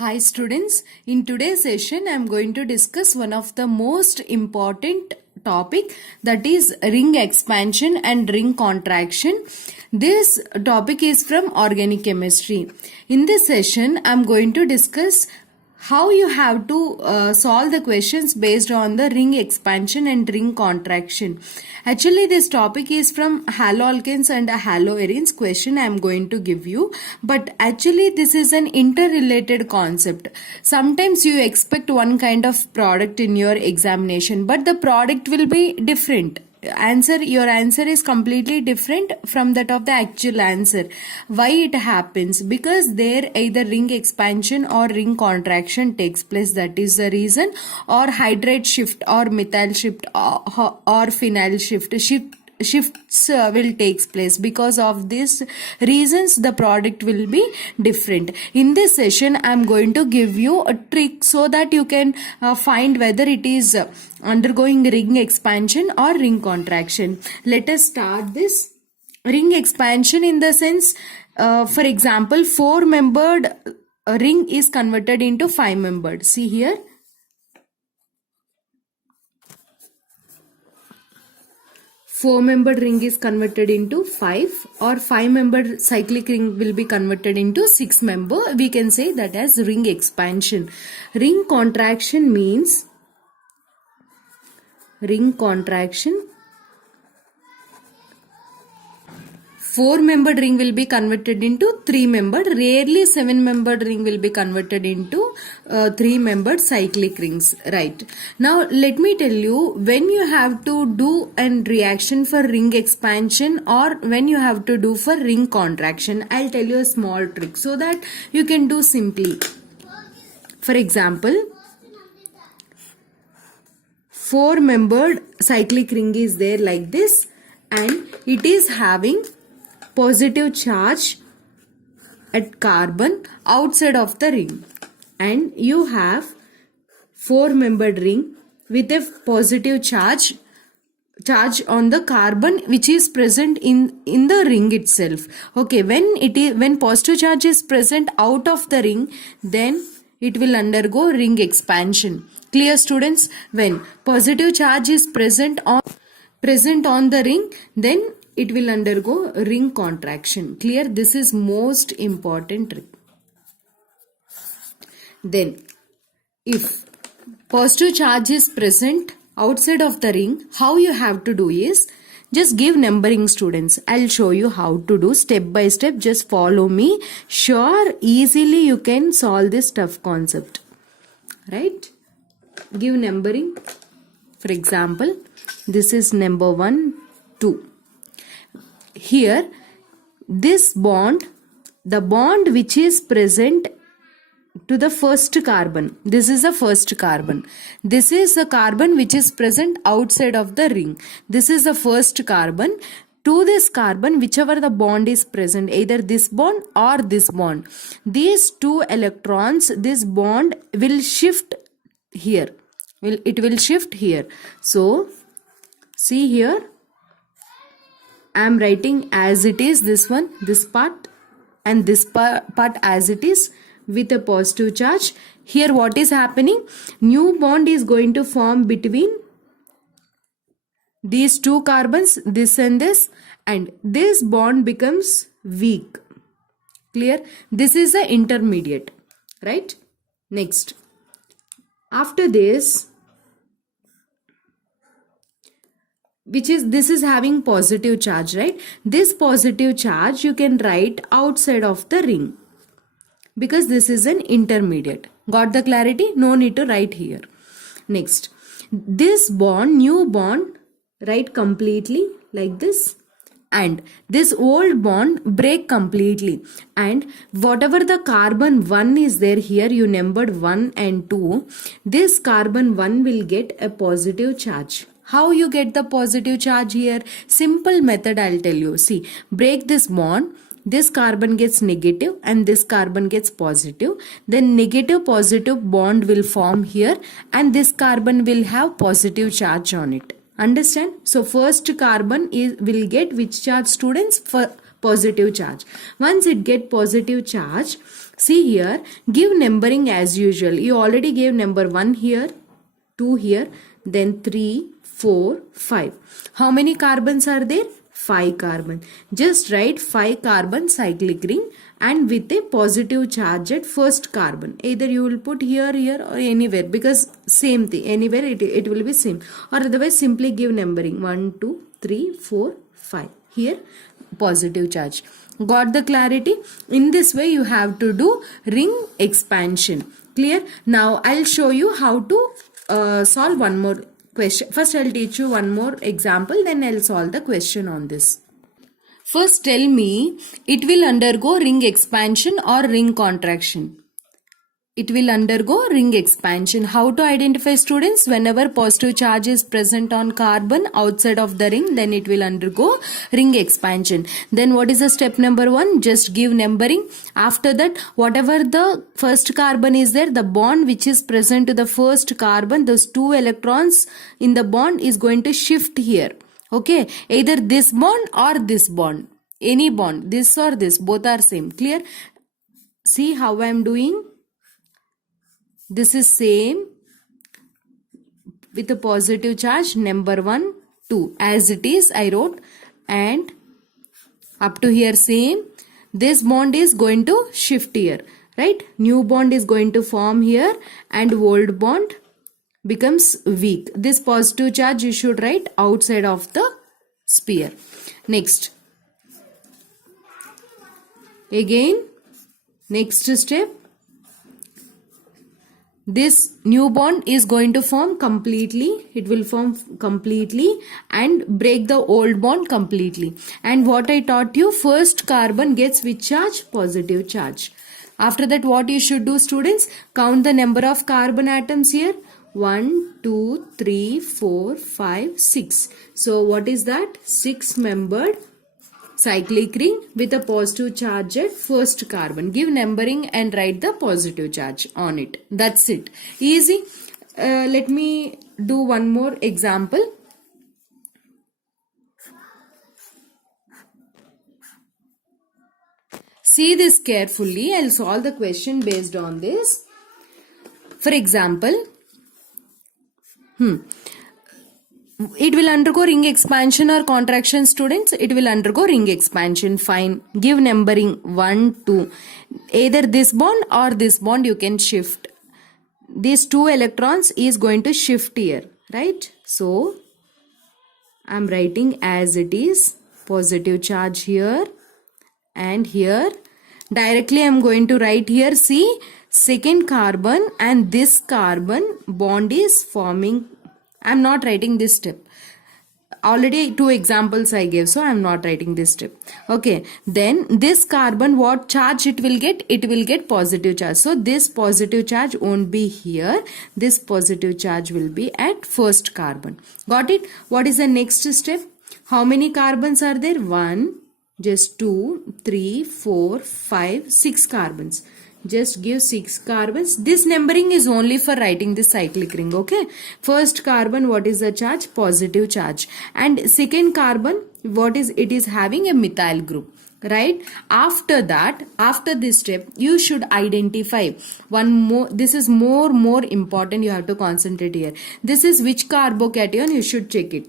Hi students, in today's session I am going to discuss one of the most important topic, that is ring expansion and ring contraction. This topic is from organic chemistry. In this session I am going to discuss how you have to solve the questions based on the ring expansion and ring contraction. Actually, this topic is from haloalkanes and haloarenes question I am going to give you. But actually, this is an interrelated concept. Sometimes you expect one kind of product in your examination, but the product will be different. Your answer is completely different from that of the actual answer. Why it happens? Because there either ring expansion or ring contraction takes place. That is the reason. Or hydrate shift or methyl shift or phenyl shifts will takes place. Because of these reasons the product will be different. In this session I am going to give you a trick so that you can find whether it is undergoing ring expansion or ring contraction. Let us start this. Ring expansion in the sense, for example, 4-membered ring is converted into 5-membered. See here. 4-membered ring is converted into 5, or 5-membered cyclic ring will be converted into 6-member. We can say that as ring expansion. Ring contraction means 4-membered ring will be converted into 3-membered. Rarely 7-membered ring will be converted into 3-membered cyclic rings. Right. Now let me tell you, when you have to do an reaction for ring expansion or when you have to do for ring contraction, I'll tell you a small trick so that you can do simply. For example, 4-membered cyclic ring is there like this, and it is having positive charge at carbon outside of the ring, and you have 4-membered ring with a positive charge on the carbon which is present in the ring itself. Okay, when positive charge is present out of the ring, then it will undergo ring expansion. Clear, students? When positive charge is present on the ring, then it will undergo ring contraction. Clear? This is most important trick. Then, if positive charge is present outside of the ring, how you have to do is, just give numbering, students. I'll show you how to do step by step. Just follow me. Sure, easily you can solve this tough concept. Right? Give numbering. For example, this is number 1, 2. Here, this bond, the bond which is present to the first carbon, this is the first carbon. This is the carbon which is present outside of the ring. This is the first carbon. To this carbon, whichever the bond is present, either this bond or this bond, these two electrons, this bond will shift here. It will shift here. So, see here, I am writing as it is, this one, this part, and this part as it is with a positive charge. Here what is happening? New bond is going to form between these two carbons, this and this bond becomes weak. Clear? This is the intermediate. Right? Next. After this, this is having positive charge, right? This positive charge you can write outside of the ring, because this is an intermediate. Got the clarity? No need to write here. Next, this bond, new bond, write completely like this, and this old bond break completely, and whatever the carbon 1 is there, here you numbered 1 and 2, this carbon 1 will get a positive charge. How you get the positive charge here? Simple method I'll tell you. See, break this bond, this carbon gets negative and this carbon gets positive. Then negative positive bond will form here, and this carbon will have positive charge on it. Understand? So first carbon will get which charge, students? For positive charge. Once it get positive charge, See here, give numbering as usual. You already gave number 1 here, 2 here, then 3, 4, 5. How many carbons are there? 5 carbon. Just write 5 carbon cyclic ring and with a positive charge at first carbon. Either you will put here, here or anywhere, because same thing. Anywhere it will be same. Or otherwise simply give numbering 1, 2, 3, 4, 5. Here positive charge. Got the clarity? In this way you have to do ring expansion. Clear? Now I'll show you how to solve one more question. First I'll teach you one more example, then I'll solve the question on this. First tell me, it will undergo ring expansion or ring contraction? It will undergo ring expansion. How to identify, students? Whenever positive charge is present on carbon outside of the ring, then it will undergo ring expansion. Then what is the step number 1? Just give numbering. After that, whatever the first carbon is there, the bond which is present to the first carbon, those 2 electrons in the bond is going to shift here. Okay, either this bond or this bond. Any bond, this or this, both are same. Clear? See how I am doing? This is same with a positive charge, number 1, 2. As it is, I wrote, and up to here same. This bond is going to shift here, right? New bond is going to form here and old bond becomes weak. This positive charge you should write outside of the sphere. Next. Again, next step. This new bond is going to form completely. It will form completely and break the old bond completely. And what I taught you, first carbon gets which charge? Positive charge. After that, what you should do, students? Count the number of carbon atoms here. 1, 2, 3, 4, 5, 6. So what is that? 6-membered cyclic ring with a positive charge at first carbon. Give numbering and write the positive charge on it. That's it. Easy. Let me do one more example. See this carefully. I'll solve the question based on this. For example, it will undergo ring expansion or contraction, students? It will undergo ring expansion. Fine. Give numbering 1, 2. Either this bond or this bond you can shift. These 2 electrons is going to shift here, right? So, I am writing as it is. Positive charge here and here. Directly I am going to write here. See, second carbon and this carbon bond is forming. I am not writing this step. Already 2 examples I gave, so I am not writing this step. Okay, then this carbon, what charge it will get? It will get positive charge. So this positive charge won't be here. This positive charge will be at first carbon. Got it? What is the next step? How many carbons are there? 1, just 2, 3, 4, 5, 6 carbons. Just give 6 carbons. This numbering is only for writing this cyclic ring. Okay. First carbon, what is the charge? Positive charge. And second carbon, what is it? Is having a methyl group. Right? After that, after this step, you should identify one more. This is more important. You have to concentrate here. This is which carbocation? You should check it.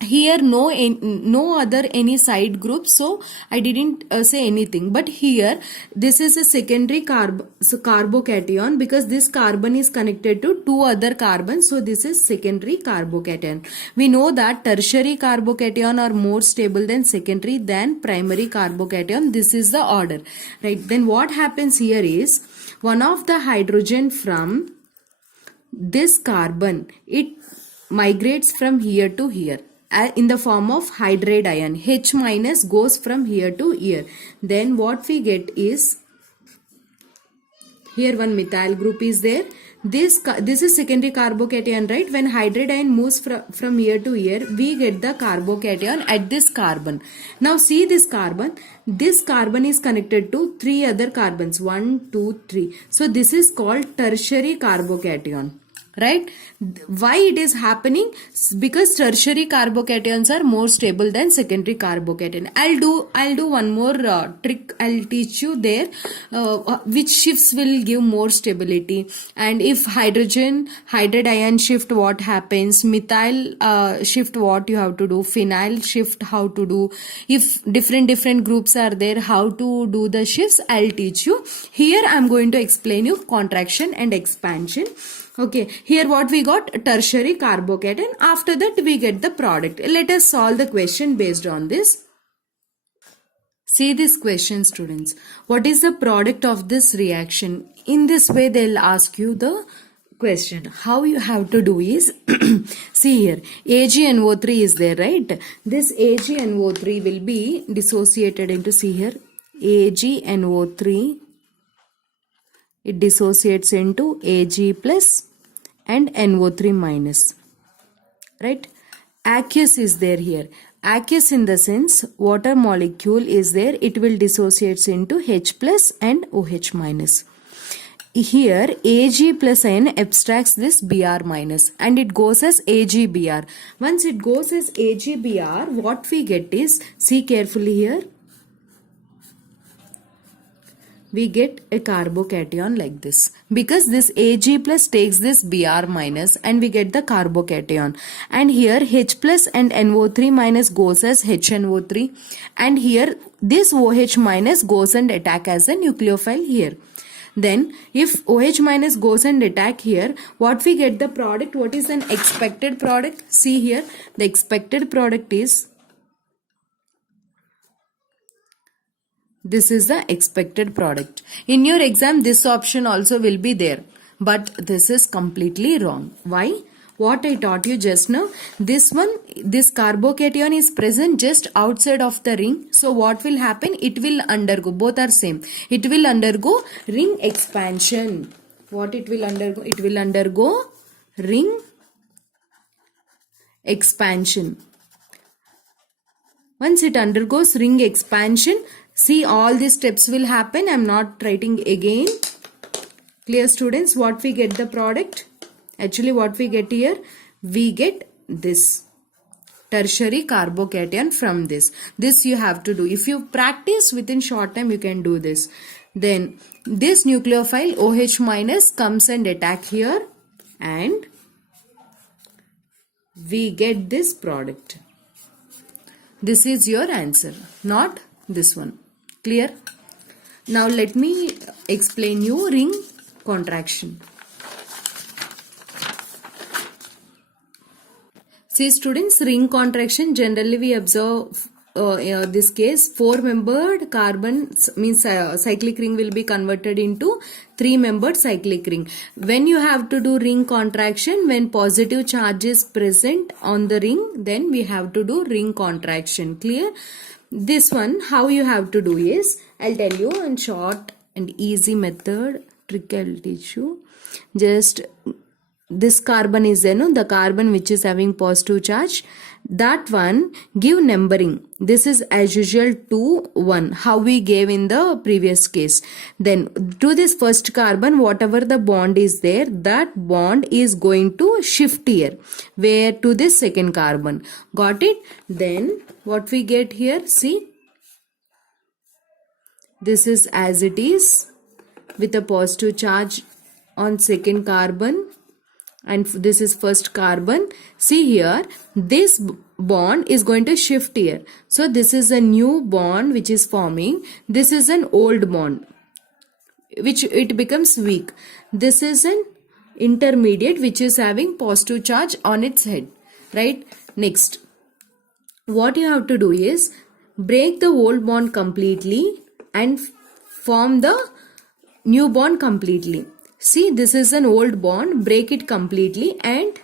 Here no other any side group, so I didn't say anything. But here this is a secondary carbocation because this carbon is connected to 2 other carbons, so this is secondary carbocation. We know that tertiary carbocation are more stable than secondary than primary carbocation. This is the order, right? Then what happens here is one of the hydrogen from this carbon, it migrates from here to here in the form of hydride ion. H minus goes from here to here. Then what we get is, here one methyl group is there. This is secondary carbocation, right? When hydride ion moves from here to here, we get the carbocation at this carbon. Now see this carbon. This carbon is connected to 3 other carbons. 1, 2, 3. So this is called tertiary carbocation. right? Why it is happening? Because tertiary carbocations are more stable than secondary carbocation. I'll do one more trick. I'll teach you there which shifts will give more stability. And if hydrogen hydride ion shift, what happens? Methyl shift, what you have to do? Phenyl shift, how to do? If different groups are there, how to do the shifts, I'll teach you. Here I'm going to explain you contraction and expansion. Okay, here what we got? Tertiary carbocation. After that we get the product. Let us solve the question based on this. See this question, students. What is the product of this reaction? In this way they'll ask you the question. How you have to do is, see here, AgNO3 is there, right? This AgNO3 will be dissociated into, see here, AgNO3, it dissociates into Ag plus and NO3 minus, right? Aqueous is there here. Aqueous in the sense water molecule is there, it will dissociates into H plus and OH minus. Here Ag plus ion abstracts this Br minus and it goes as AgBr. Once it goes as AgBr, what we get is, see carefully here, we get a carbocation like this, because this Ag plus takes this Br minus and we get the carbocation. And here H plus and NO3 minus goes as HNO3, and here this OH minus goes and attack as a nucleophile here. Then if OH minus goes and attack here, what we get the product? What is an expected product? See here, the expected product is, this is the expected product. In your exam, this option also will be there. But this is completely wrong. Why? What I taught you just now, this carbocation is present just outside of the ring. So what will happen? It will undergo, both are same. It will undergo ring expansion. What it will undergo? It will undergo ring expansion. Once it undergoes ring expansion, see, all these steps will happen. I'm not writing again. Clear, students? What we get the product? Actually, what we get here? We get this tertiary carbocation from this. This you have to do. If you practice within short time, you can do this. Then this nucleophile OH minus comes and attack here and we get this product. This is your answer, not this one. Clear? Now let me explain you ring contraction. See students, ring contraction, generally we observe this case 4-membered carbon means cyclic ring will be converted into 3-membered cyclic ring. When you have to do ring contraction, when positive charge is present on the ring, then we have to do ring contraction. Clear? This one, how you have to do is, I'll tell you in short and easy method, trick I'll teach you. Just this carbon is there, no? The carbon which is having positive charge, that one give numbering. This is as usual 2, 1, how we gave in the previous case. Then to this first carbon, whatever the bond is there, that bond is going to shift here. Where? To this second carbon. Got it? Then what we get here, see, this is as it is with a positive charge on second carbon, and this is first carbon. See here, this bond is going to shift here. So this is a new bond which is forming. This is an old bond which it becomes weak. This is an intermediate which is having positive charge on its head, right? Next, what you have to do is break the old bond completely and form the new bond completely. See, this is an old bond, break it completely and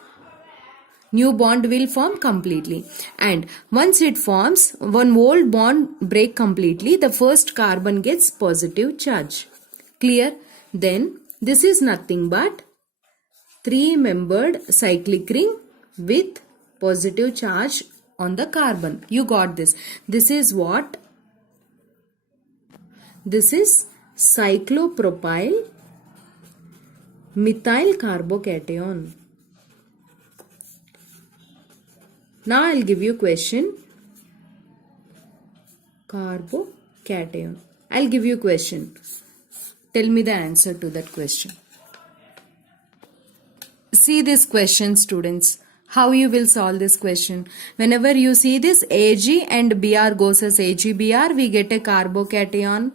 new bond will form completely. And once it forms, one old bond break completely, the first carbon gets positive charge. Clear? Then this is nothing but 3-membered cyclic ring with positive charge on the carbon. You got this. This is what? This is cyclopropyl methyl carbocation. Now I'll give you question. Carbocation. I'll give you question. Tell me the answer to that question. See this question, students. How you will solve this question? Whenever you see this Ag and Br goes as AgBr, we get a carbocation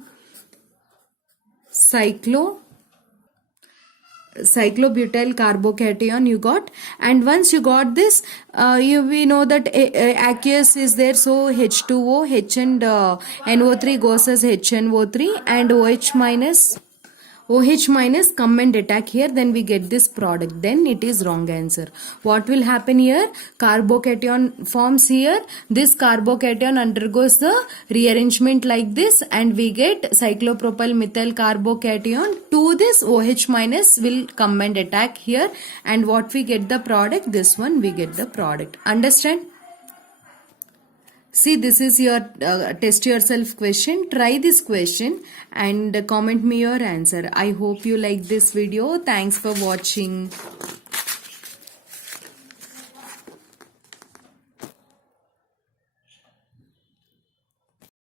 cyclobutyl carbocation you got, and once you got this, we know that aqueous is there, so H2O, H and NO3 goes as HNO3, and OH minus come and attack here, then we get this product. Then it is wrong answer. What will happen here? Carbocation forms here. This carbocation undergoes the rearrangement like this, and we get cyclopropyl methyl carbocation. To this OH minus will come and attack here, and what we get the product? This one we get the product. Understand? See, this is your test yourself question. Try this question and comment me your answer. I hope you like this video. Thanks for watching.